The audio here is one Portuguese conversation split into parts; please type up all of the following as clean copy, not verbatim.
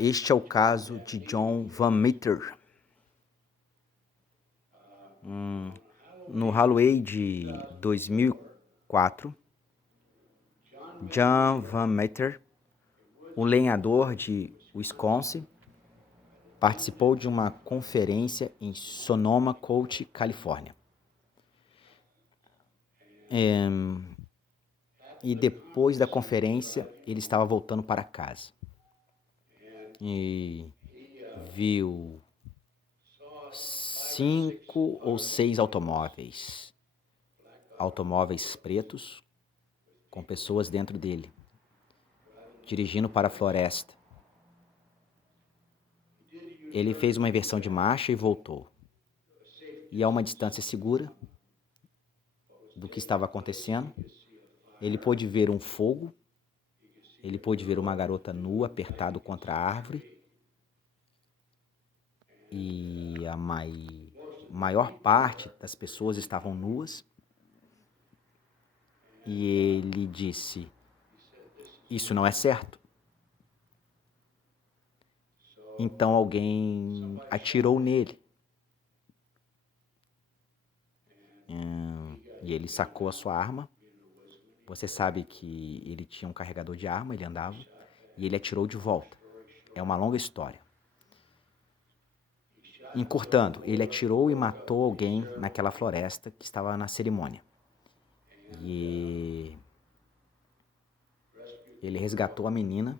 Este é o caso de John Van Meter. No Halloween de 2004, John Van Meter, um lenhador de Wisconsin, participou de uma conferência em Sonoma County, Califórnia. E depois da conferência, ele estava voltando para casa. E viu 5 ou 6 automóveis pretos, com pessoas dentro dele, dirigindo para a floresta. Ele fez uma inversão de marcha e voltou. E a uma distância segura do que estava acontecendo, ele pôde ver um fogo, ele pôde ver uma garota nua apertada contra a árvore, e a maior parte das pessoas estavam nuas. E ele disse: isso não é certo. Então alguém atirou nele. E ele sacou a sua arma. Você sabe que ele tinha um carregador de arma, ele andava, e ele atirou de volta. É uma longa história. Encurtando, ele atirou e matou alguém naquela floresta que estava na cerimônia. E ele resgatou a menina,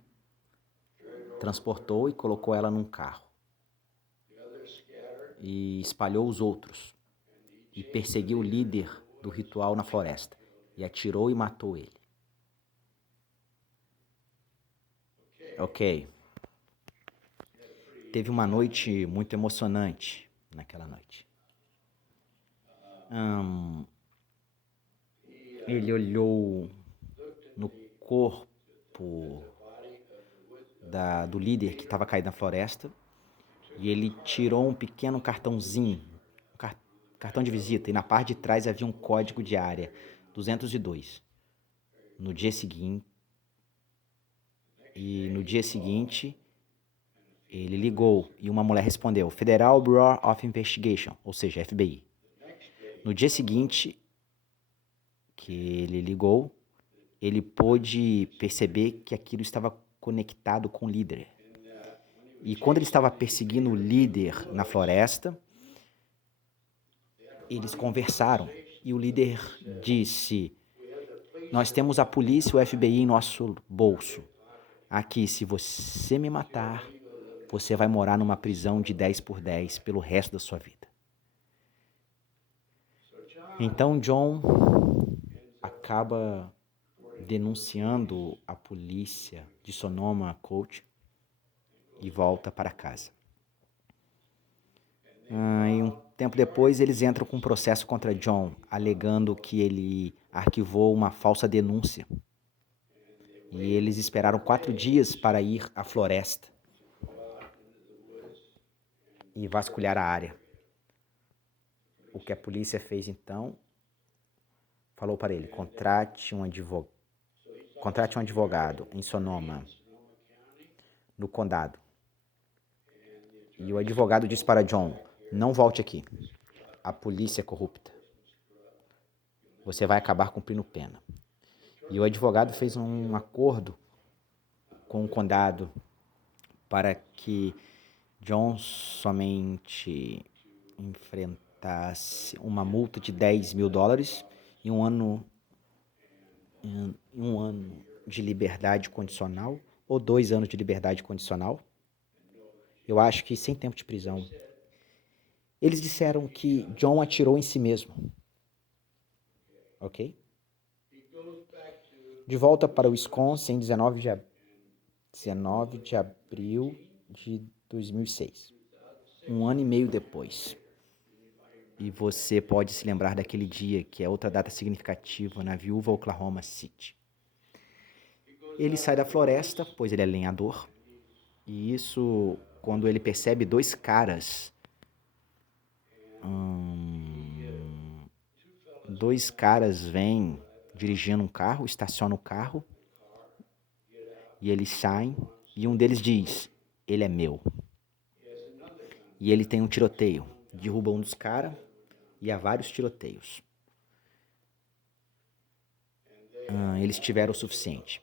transportou e colocou ela num carro. E espalhou os outros. E perseguiu o líder do ritual na floresta. E atirou e matou ele. Ok. Teve uma noite muito emocionante naquela noite. Ele olhou no corpo do líder que estava caído na floresta e ele tirou um pequeno cartãozinho, cartão de visita, e na parte de trás havia um código de área 202. No dia seguinte, ele ligou e uma mulher respondeu: Federal Bureau of Investigation, ou seja, FBI. No dia seguinte que ele ligou, ele pôde perceber que aquilo estava conectado com o líder. E quando ele estava perseguindo o líder na floresta, eles conversaram e o líder disse: nós temos a polícia e o FBI em nosso bolso. Aqui, se você me matar, você vai morar numa prisão de 10 por 10 pelo resto da sua vida. Então John acaba denunciando a polícia de Sonoma County e volta para casa. E um tempo depois eles entram com um processo contra John, alegando que ele arquivou uma falsa denúncia. E eles esperaram 4 dias para ir à floresta e vasculhar a área. O que a polícia fez então, falou para ele: contrate um advogado em Sonoma, no condado. E o advogado disse para John: não volte aqui. A polícia é corrupta. Você vai acabar cumprindo pena. E o advogado fez um acordo com o condado para que John somente enfrentasse uma multa de $10.000 e um ano de liberdade condicional, ou 2 anos de liberdade condicional. Eu acho que sem tempo de prisão. Eles disseram que John atirou em si mesmo. Ok? De volta para o Wisconsin em 19 de abril de 2006. 1 ano e meio depois. E você pode se lembrar daquele dia, que é outra data significativa na viúva Oklahoma City. Ele sai da floresta, pois ele é lenhador. E isso, quando ele percebe 2 caras... 2 caras vêm dirigindo um carro, estacionam o carro. E eles saem E um deles diz, ele é meu. E ele tem um tiroteio. Derruba um dos caras e há vários tiroteios. Eles tiveram o suficiente.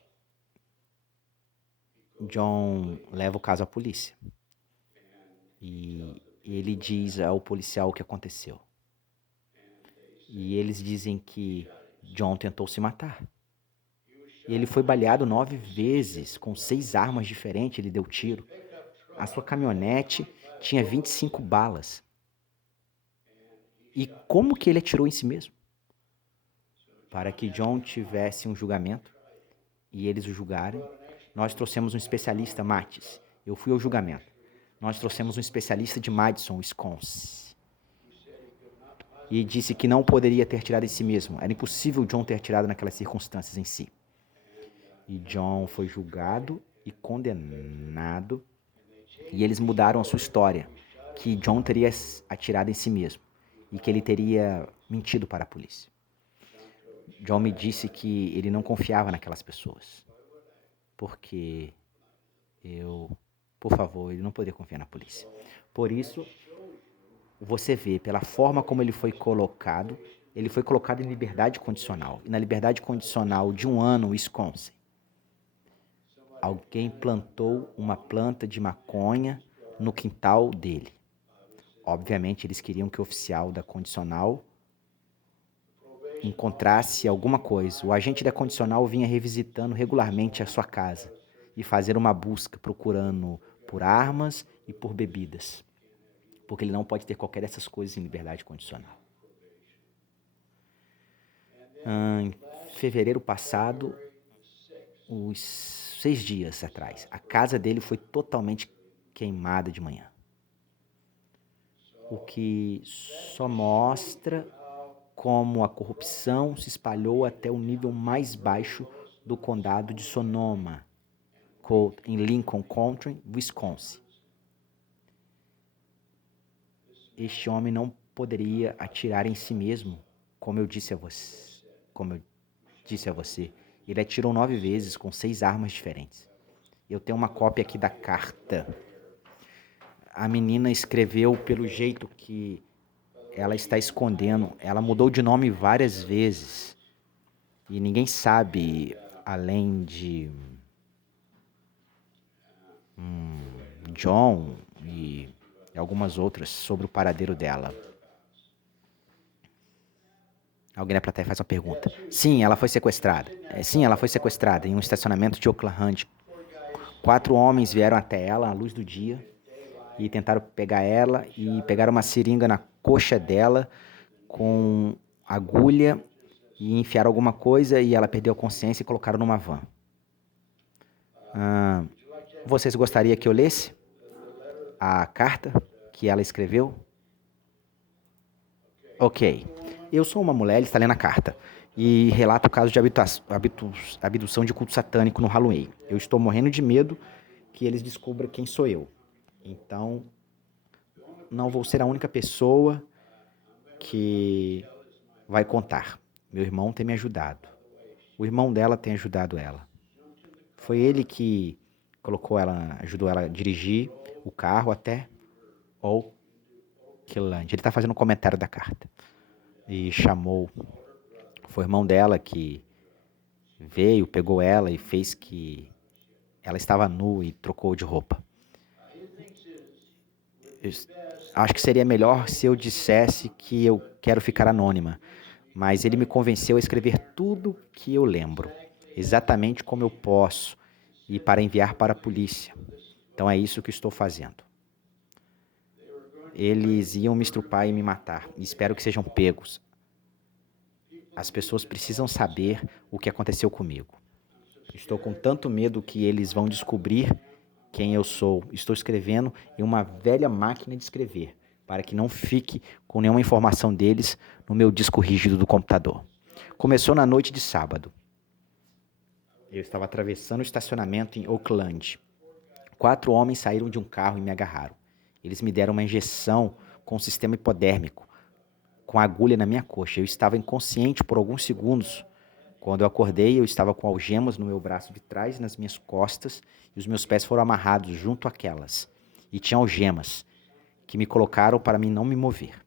John leva o caso à polícia. E ele diz ao policial o que aconteceu. E eles dizem que John tentou se matar. E ele foi baleado 9 vezes, com 6 armas diferentes, ele deu tiro. A sua caminhonete tinha 25 balas. E como que ele atirou em si mesmo? Para que John tivesse um julgamento e eles o julgarem, nós trouxemos um especialista, Matis. Eu fui ao julgamento. Nós trouxemos um especialista de Madison, Wisconsin. E disse que não poderia ter atirado em si mesmo. Era impossível John ter atirado naquelas circunstâncias em si. E John foi julgado e condenado. E eles mudaram a sua história. Que John teria atirado em si mesmo. E que ele teria mentido para a polícia. John me disse que ele não confiava naquelas pessoas. Porque por favor, ele não poderia confiar na polícia. Por isso, você vê, pela forma como ele foi colocado em liberdade condicional. E na liberdade condicional de 1 ano, Wisconsin, alguém plantou uma planta de maconha no quintal dele. Obviamente, eles queriam que o oficial da condicional encontrasse alguma coisa. O agente da condicional vinha revisitando regularmente a sua casa e fazer uma busca procurando por armas e por bebidas. Porque ele não pode ter qualquer dessas coisas em liberdade condicional. Em fevereiro passado, uns 6 dias atrás, a casa dele foi totalmente queimada de manhã. O que só mostra como a corrupção se espalhou até o nível mais baixo do condado de Sonoma, em Lincoln County, Wisconsin. Este homem não poderia atirar em si mesmo, como eu disse a você. Ele atirou 9 vezes com 6 armas diferentes. Eu tenho uma cópia aqui da carta. A menina escreveu pelo jeito que ela está escondendo. Ela mudou de nome várias vezes. E ninguém sabe, além de John e algumas outras, sobre o paradeiro dela. Alguém na plateia faz uma pergunta. Sim, ela foi sequestrada. Sim, ela foi sequestrada em um estacionamento de Oklahoma. 4 homens vieram até ela à luz do dia e tentaram pegar ela e pegaram uma seringa na coxa dela com agulha e enfiaram alguma coisa e ela perdeu a consciência e colocaram numa van. Vocês gostariam que eu lesse a carta que ela escreveu? Ok. Eu sou uma mulher, ele está lendo a carta, e relata o caso de abdução de culto satânico no Halloween. Eu estou morrendo de medo que eles descubram quem sou eu. Então, não vou ser a única pessoa que vai contar. Meu irmão tem me ajudado. O irmão dela tem ajudado ela. Foi ele que ajudou ela a dirigir o carro até Oakland. Ele está fazendo um comentário da carta. E foi o irmão dela que veio, pegou ela e fez que ela estava nua e trocou de roupa. Eu acho que seria melhor se eu dissesse que eu quero ficar anônima, mas ele me convenceu a escrever tudo que eu lembro, exatamente como eu posso, e para enviar para a polícia. Então é isso que estou fazendo. Eles iam me estrupar e me matar, e espero que sejam pegos. As pessoas precisam saber o que aconteceu comigo. Estou com tanto medo que eles vão descobrir quem eu sou. Estou escrevendo em uma velha máquina de escrever, para que não fique com nenhuma informação deles no meu disco rígido do computador. Começou na noite de sábado. Eu estava atravessando o estacionamento em Oakland. 4 homens saíram de um carro e me agarraram. Eles me deram uma injeção com um sistema hipodérmico, com agulha na minha coxa. Eu estava inconsciente por alguns segundos, Quando eu acordei, eu estava com algemas no meu braço de trás e nas minhas costas, e os meus pés foram amarrados junto àquelas. E tinha algemas que me colocaram para mim não me mover.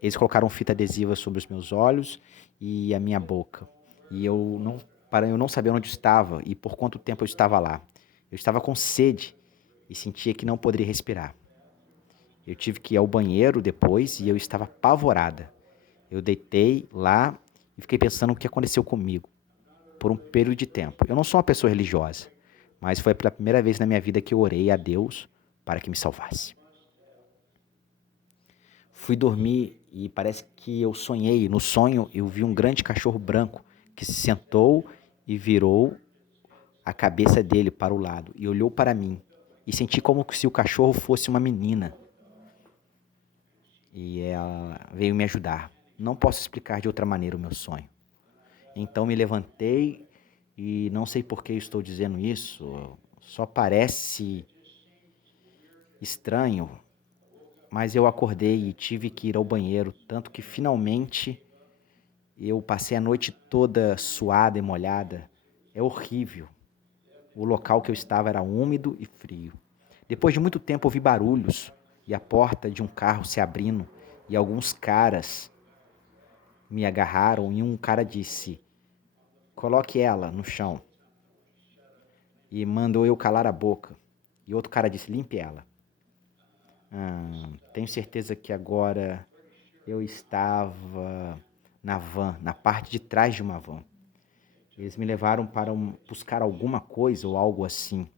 Eles colocaram fita adesiva sobre os meus olhos e a minha boca. E para eu não saber onde eu estava e por quanto tempo eu estava lá. Eu estava com sede e sentia que não poderia respirar. Eu tive que ir ao banheiro depois e eu estava apavorada. Eu deitei lá e fiquei pensando o que aconteceu comigo por um período de tempo. Eu não sou uma pessoa religiosa, mas foi pela primeira vez na minha vida que eu orei a Deus para que me salvasse. Fui dormir e parece que eu sonhei. No sonho, eu vi um grande cachorro branco que se sentou e virou a cabeça dele para o lado e olhou para mim. E senti como se o cachorro fosse uma menina. E ela veio me ajudar. Não posso explicar de outra maneira o meu sonho. Então me levantei e não sei por que estou dizendo isso, só parece estranho, mas eu acordei e tive que ir ao banheiro, tanto que finalmente eu passei a noite toda suada e molhada. É horrível. O local que eu estava era úmido e frio. Depois de muito tempo ouvi barulhos e a porta de um carro se abrindo e alguns caras me agarraram e um cara disse: "Coloque ela no chão." E mandou eu calar a boca. E outro cara disse: "Limpe ela." Tenho certeza que agora eu estava na van, na parte de trás de uma van. Eles me levaram para buscar alguma coisa ou algo assim.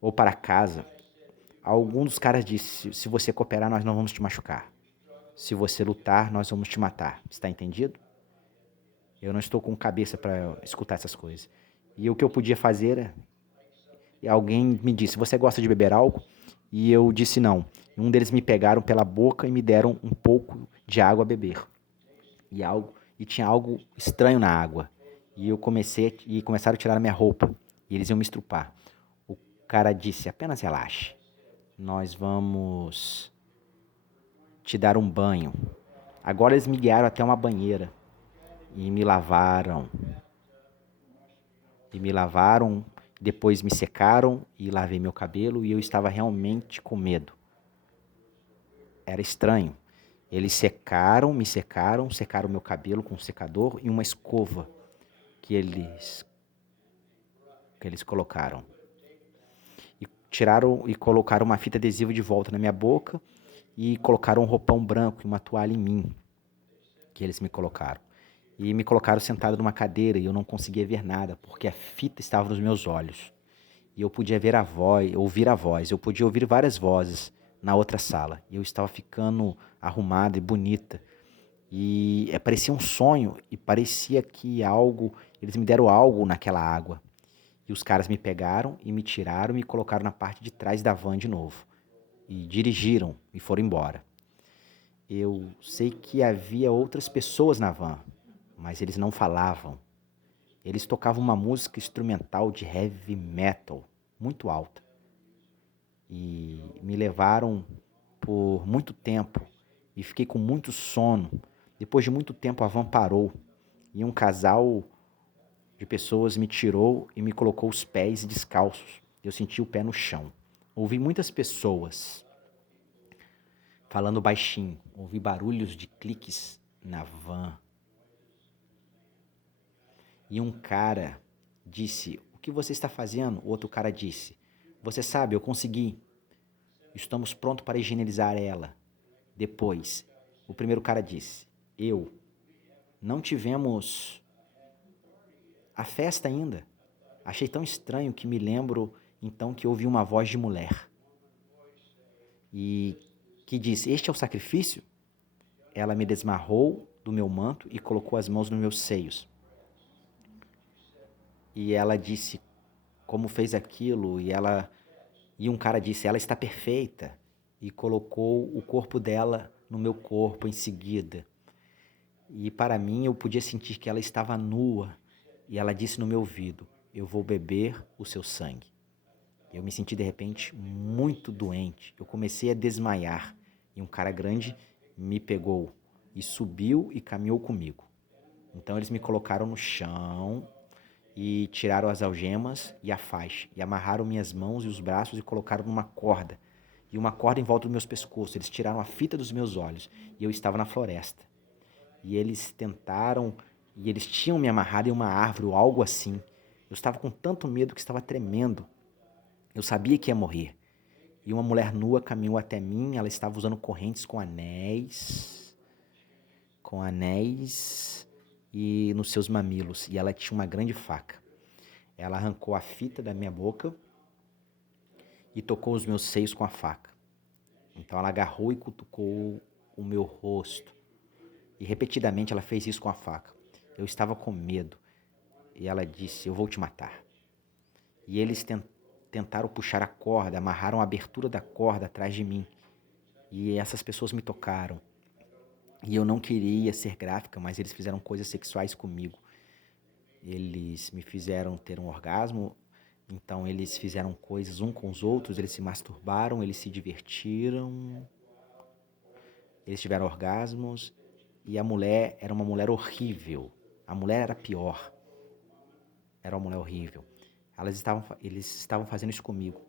Ou para casa. Algum dos caras disse: "Se você cooperar, nós não vamos te machucar. Se você lutar, nós vamos te matar." Está entendido? Eu não estou com cabeça para escutar essas coisas. E o que eu podia fazer era... E alguém me disse: "Você gosta de beber álcool?" E eu disse não. E um deles me pegaram pela boca e me deram um pouco de água a beber. E tinha algo estranho na água. E começaram a tirar a minha roupa. E eles iam me estrupar. O cara disse: "Apenas relaxe. Nós vamos te dar um banho." Agora eles me guiaram até uma banheira e me lavaram. Depois me secaram e lavei meu cabelo e eu estava realmente com medo. Era estranho. Eles secaram meu cabelo com um secador e uma escova que eles colocaram. E tiraram e colocaram uma fita adesiva de volta na minha boca e colocaram um roupão branco e uma toalha em mim, que eles me colocaram. E me colocaram sentado numa cadeira e eu não conseguia ver nada, porque a fita estava nos meus olhos. E eu podia ouvir a voz, eu podia ouvir várias vozes na outra sala. E eu estava ficando arrumada e bonita. E parecia um sonho e parecia que eles me deram algo naquela água. E os caras me pegaram e me tiraram e me colocaram na parte de trás da van de novo. E dirigiram e foram embora. Eu sei que havia outras pessoas na van, mas eles não falavam. Eles tocavam uma música instrumental de heavy metal, muito alta. E me levaram por muito tempo e fiquei com muito sono. Depois de muito tempo a van parou e um casal de pessoas me tirou e me colocou os pés descalços. Eu senti o pé no chão. Ouvi muitas pessoas falando baixinho. Ouvi barulhos de cliques na van. E um cara disse: "O que você está fazendo?" O outro cara disse: "Você sabe, eu consegui. Estamos prontos para higienizar ela." Depois, o primeiro cara disse: Não tivemos a festa ainda." Achei tão estranho que me lembro então que ouvi uma voz de mulher. E que disse: "Este é o sacrifício?" Ela me desmarrou do meu manto e colocou as mãos nos meus seios. E ela disse como fez aquilo, e um cara disse: "Ela está perfeita." E colocou o corpo dela no meu corpo em seguida. E para mim eu podia sentir que ela estava nua. E ela disse no meu ouvido: "Eu vou beber o seu sangue." Eu me senti de repente muito doente. Eu comecei a desmaiar. E um cara grande me pegou e subiu e caminhou comigo. Então eles me colocaram no chão e tiraram as algemas e a faixa, e amarraram minhas mãos e os braços e colocaram numa corda, e uma corda em volta dos meus pescoços. Eles tiraram a fita dos meus olhos, e eu estava na floresta. E eles tentaram, e eles tinham me amarrado em uma árvore ou algo assim. Eu estava com tanto medo que estava tremendo. Eu sabia que ia morrer. E uma mulher nua caminhou até mim, ela estava usando correntes com anéis e nos seus mamilos, e ela tinha uma grande faca. Ela arrancou a fita da minha boca e tocou os meus seios com a faca. Então ela agarrou e cutucou o meu rosto. E repetidamente ela fez isso com a faca. Eu estava com medo. E ela disse: eu vou te matar. E eles tentaram puxar a corda, amarraram a abertura da corda atrás de mim. E essas pessoas me tocaram. E eu não queria ser gráfica, mas eles fizeram coisas sexuais comigo. Eles me fizeram ter um orgasmo, então eles fizeram coisas um com os outros, eles se masturbaram, eles se divertiram, eles tiveram orgasmos, e a mulher era uma mulher horrível. A mulher era pior. Era uma mulher horrível. Eles estavam fazendo isso comigo.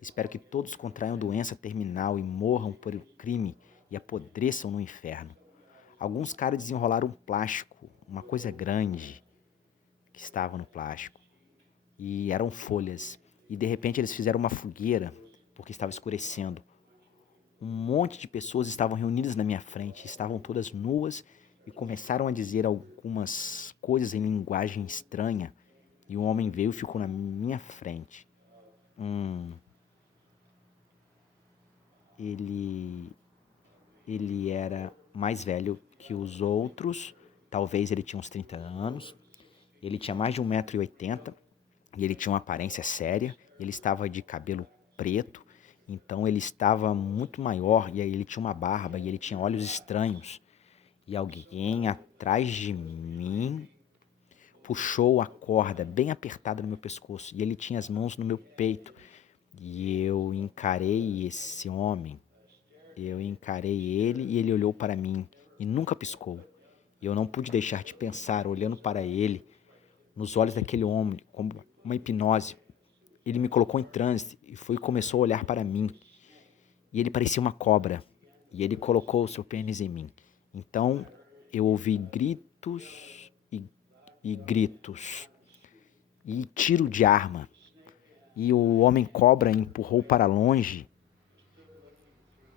Espero que todos contraiam doença terminal e morram por o crime e apodreçam no inferno. Alguns caras desenrolaram um plástico, uma coisa grande que estava no plástico. E eram folhas. E de repente eles fizeram uma fogueira, porque estava escurecendo. Um monte de pessoas estavam reunidas na minha frente, estavam todas nuas e começaram a dizer algumas coisas em linguagem estranha. E um homem veio e ficou na minha frente. Ele era mais velho que os outros, talvez ele tinha uns 30 anos. Ele tinha mais de 1,80 m e ele tinha uma aparência séria. Ele estava de cabelo preto, então ele estava muito maior, e aí ele tinha uma barba e ele tinha olhos estranhos. E alguém atrás de mim puxou a corda bem apertada no meu pescoço, e ele tinha as mãos no meu peito. E eu encarei esse homem, eu encarei ele e ele olhou para mim e nunca piscou. E eu não pude deixar de pensar, olhando para ele, nos olhos daquele homem, como uma hipnose. Ele me colocou em transe e começou a olhar para mim. E ele parecia uma cobra. E ele colocou o seu pênis em mim. Então eu ouvi gritos e gritos e tiro de arma. E o homem cobra empurrou para longe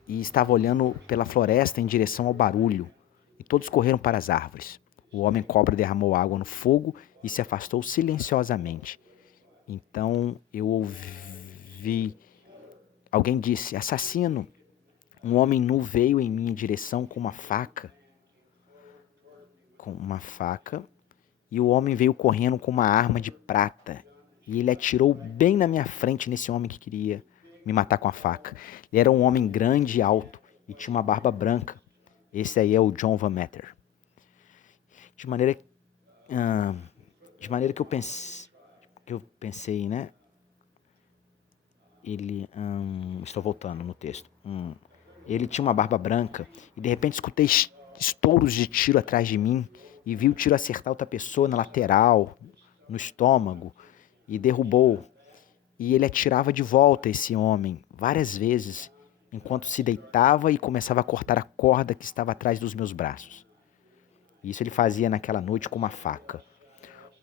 e estava olhando pela floresta em direção ao barulho. E todos correram para as árvores. O homem cobra derramou água no fogo e se afastou silenciosamente. Então eu ouvi. Alguém disse: assassino! Um homem nu veio em minha direção com uma faca. E o homem veio correndo com uma arma de prata. E ele atirou bem na minha frente nesse homem que queria me matar com a faca. Ele era um homem grande e alto e tinha uma barba branca. Esse aí é o John Van Meter. De maneira que eu pensei, né? Estou voltando no texto. Ele tinha uma barba branca e de repente escutei estouros de tiro atrás de mim e vi o tiro acertar outra pessoa na lateral, no estômago, e derrubou. E ele atirava de volta esse homem várias vezes, enquanto se deitava e começava a cortar a corda que estava atrás dos meus braços. Isso ele fazia naquela noite com uma faca.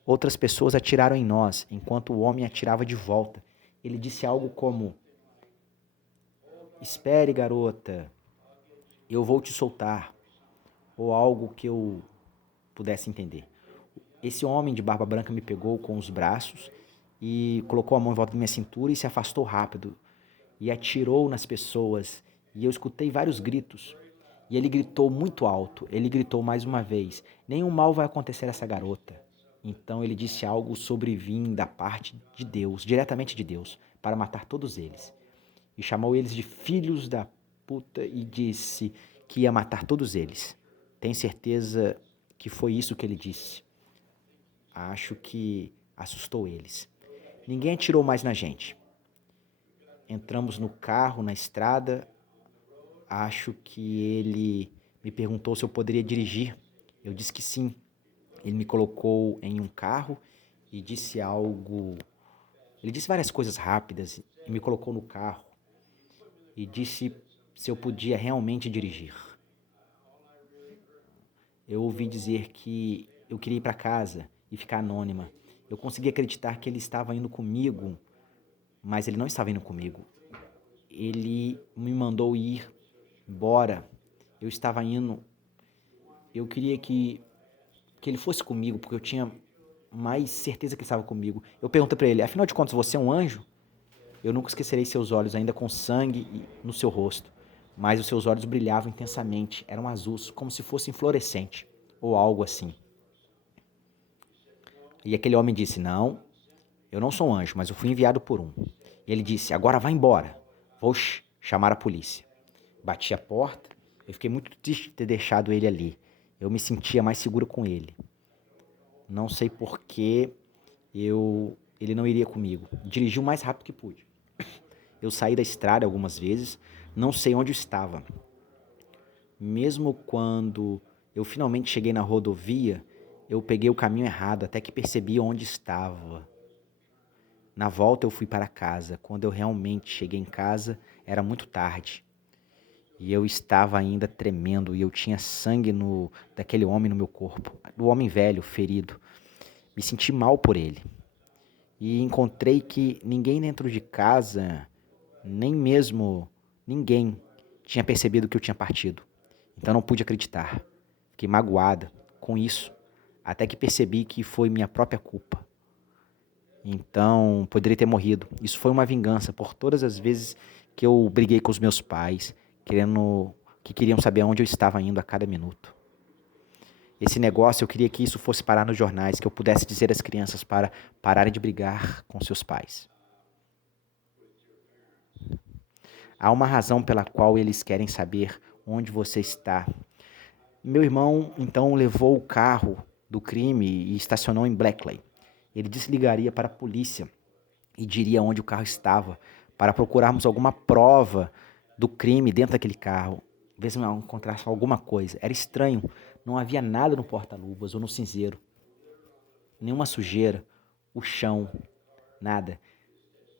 Outras pessoas atiraram em nós, enquanto o homem atirava de volta. Ele disse algo como: espere, garota, eu vou te soltar. Ou algo que eu pudesse entender. Esse homem de barba branca me pegou com os braços e colocou a mão em volta da minha cintura e se afastou rápido. E atirou nas pessoas. E eu escutei vários gritos. E ele gritou muito alto. Ele gritou mais uma vez: nenhum mal vai acontecer a essa garota. Então ele disse algo sobre vir da parte de Deus, diretamente de Deus, para matar todos eles. E chamou eles de filhos da puta e disse que ia matar todos eles. Tenho certeza que foi isso que ele disse. Acho que assustou eles. Ninguém atirou mais na gente. Entramos no carro, na estrada. Acho que ele me perguntou se eu poderia dirigir. Eu disse que sim. Ele me colocou em um carro e disse algo. Ele disse várias coisas rápidas e me colocou no carro e disse se eu podia realmente dirigir. Eu ouvi dizer que eu queria ir para casa e ficar anônima. Eu consegui acreditar que ele estava indo comigo, mas ele não estava indo comigo. Ele me mandou ir embora. Eu estava indo. Eu queria que ele fosse comigo, porque eu tinha mais certeza que ele estava comigo. Eu perguntei para ele, afinal de contas, você é um anjo? Eu nunca esquecerei seus olhos ainda com sangue no seu rosto, mas os seus olhos brilhavam intensamente, eram azuis, como se fossem fluorescente, ou algo assim. E aquele homem disse, não, eu não sou um anjo, mas eu fui enviado por um. E ele disse, agora vá embora, vou chamar a polícia. Bati a porta, eu fiquei muito triste de ter deixado ele ali. Eu me sentia mais seguro com ele. Não sei por que ele não iria comigo. Dirigi o mais rápido que pude. Eu saí da estrada algumas vezes, não sei onde eu estava. Mesmo quando eu finalmente cheguei na rodovia, eu peguei o caminho errado até que percebi onde estava. Na volta eu fui para casa. Quando eu realmente cheguei em casa, era muito tarde. E eu estava ainda tremendo e eu tinha sangue daquele homem no meu corpo. Do homem velho, ferido. Me senti mal por ele. E encontrei que ninguém dentro de casa, nem mesmo ninguém, tinha percebido que eu tinha partido. Então não pude acreditar. Fiquei magoada com isso, até que percebi que foi minha própria culpa. Então poderia ter morrido. Isso foi uma vingança por todas as vezes que eu briguei com os meus pais, que queriam saber onde eu estava indo a cada minuto. Esse negócio, eu queria que isso fosse parar nos jornais, que eu pudesse dizer às crianças para pararem de brigar com seus pais. Há uma razão pela qual eles querem saber onde você está. Meu irmão, então, levou o carro do crime e estacionou em Blackley. Ele disse que ligaria para a polícia e diria onde o carro estava, para procurarmos alguma prova do crime dentro daquele carro. Ver se eu encontrasse alguma coisa. Era estranho, não havia nada no porta-luvas ou no cinzeiro. Nenhuma sujeira, o chão, nada.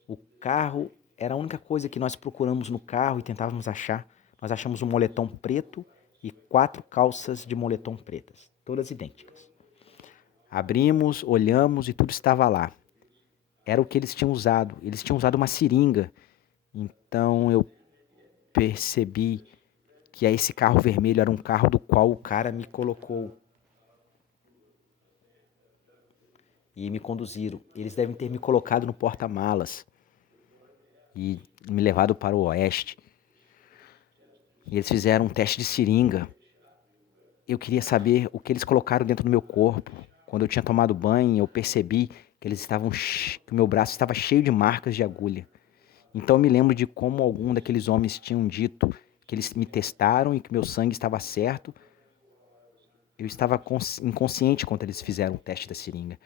O carro era a única coisa que nós procuramos no carro e tentávamos achar. Nós achamos um moletom preto e 4 calças de moletom pretas, todas idênticas. Abrimos, olhamos e tudo estava lá. Era o que eles tinham usado. Eles tinham usado uma seringa. Então eu percebi que esse carro vermelho era um carro do qual o cara me colocou. E me conduziram. Eles devem ter me colocado no porta-malas e me levado para o oeste. E eles fizeram um teste de seringa. Eu queria saber o que eles colocaram dentro do meu corpo. Quando eu tinha tomado banho, eu percebi que que o meu braço estava cheio de marcas de agulha. Então eu me lembro de como algum daqueles homens tinham dito que eles me testaram e que meu sangue estava certo. Eu estava inconsciente quando eles fizeram o teste da seringa.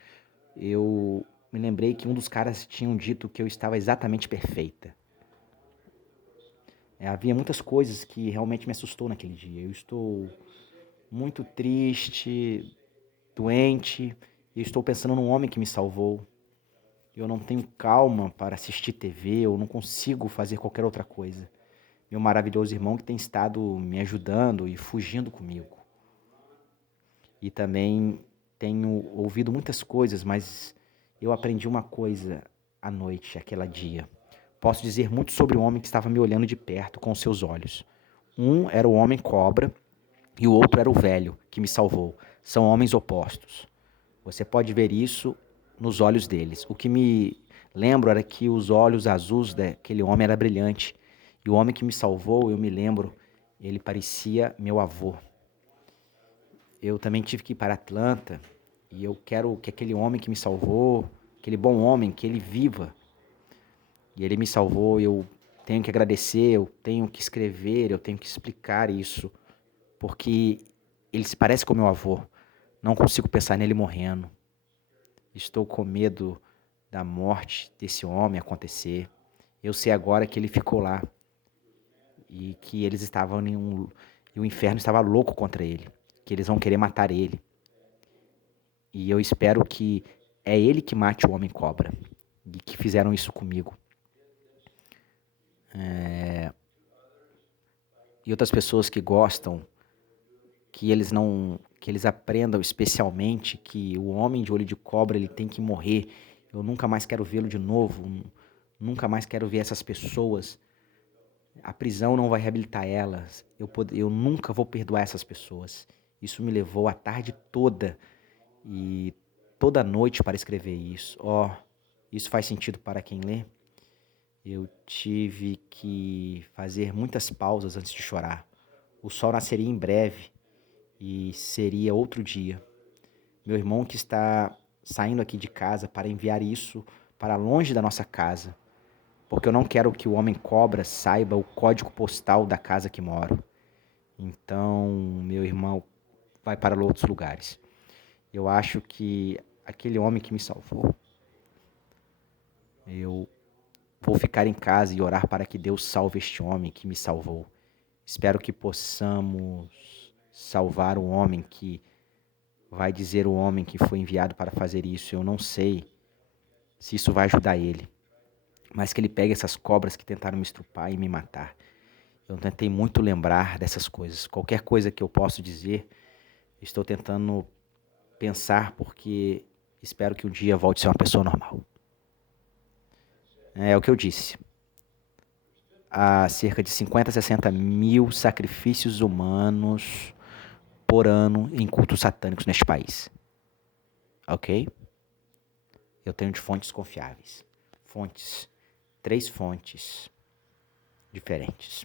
Eu me lembrei que um dos caras tinham dito que eu estava exatamente perfeita. Havia muitas coisas que realmente me assustou naquele dia. Eu estou muito triste, doente, e eu estou pensando num homem que me salvou. Eu não tenho calma para assistir TV, eu não consigo fazer qualquer outra coisa. Meu maravilhoso irmão que tem estado me ajudando e fugindo comigo. E também tenho ouvido muitas coisas, mas eu aprendi uma coisa à noite, aquele dia. Posso dizer muito sobre o homem que estava me olhando de perto com os seus olhos. Um era o homem cobra e o outro era o velho que me salvou. São homens opostos. Você pode ver isso nos olhos deles. O que me lembro era que os olhos azuis daquele homem era brilhante. E o homem que me salvou, eu me lembro, ele parecia meu avô. Eu também tive que ir para Atlanta e eu quero que aquele homem que me salvou, aquele bom homem, que ele viva. E ele me salvou, eu tenho que agradecer, eu tenho que escrever, eu tenho que explicar isso, porque ele se parece com meu avô. Não consigo pensar nele morrendo. Estou com medo da morte desse homem acontecer. Eu sei agora que ele ficou lá e que eles estavam e o inferno estava louco contra ele, que eles vão querer matar ele. E eu espero que é ele que mate o homem cobra. E que fizeram isso comigo. E outras pessoas que gostam, que eles aprendam especialmente que o homem de olho de cobra, ele tem que morrer. Eu nunca mais quero vê-lo de novo. Nunca mais quero ver essas pessoas. A prisão não vai reabilitar elas. Eu nunca vou perdoar essas pessoas. Isso me levou a tarde toda e toda noite para escrever isso. Isso faz sentido para quem lê? Eu tive que fazer muitas pausas antes de chorar. O sol nasceria em breve e seria outro dia. Meu irmão que está saindo aqui de casa para enviar isso para longe da nossa casa, porque eu não quero que o homem cobra saiba o código postal da casa que moro. Então, meu irmão vai para outros lugares. Eu acho que aquele homem que me salvou, eu vou ficar em casa e orar para que Deus salve este homem que me salvou. Espero que possamos salvar o homem que vai dizer o homem que foi enviado para fazer isso. Eu não sei se isso vai ajudar ele, mas que ele pegue essas cobras que tentaram me estrupar e me matar. Eu tentei muito lembrar dessas coisas. Qualquer coisa que eu possa dizer, estou tentando pensar porque espero que um dia volte a ser uma pessoa normal. É o que eu disse. Há cerca de 50 a 60 mil sacrifícios humanos por ano em cultos satânicos neste país. Ok? Eu tenho de fontes confiáveis. 3 fontes diferentes.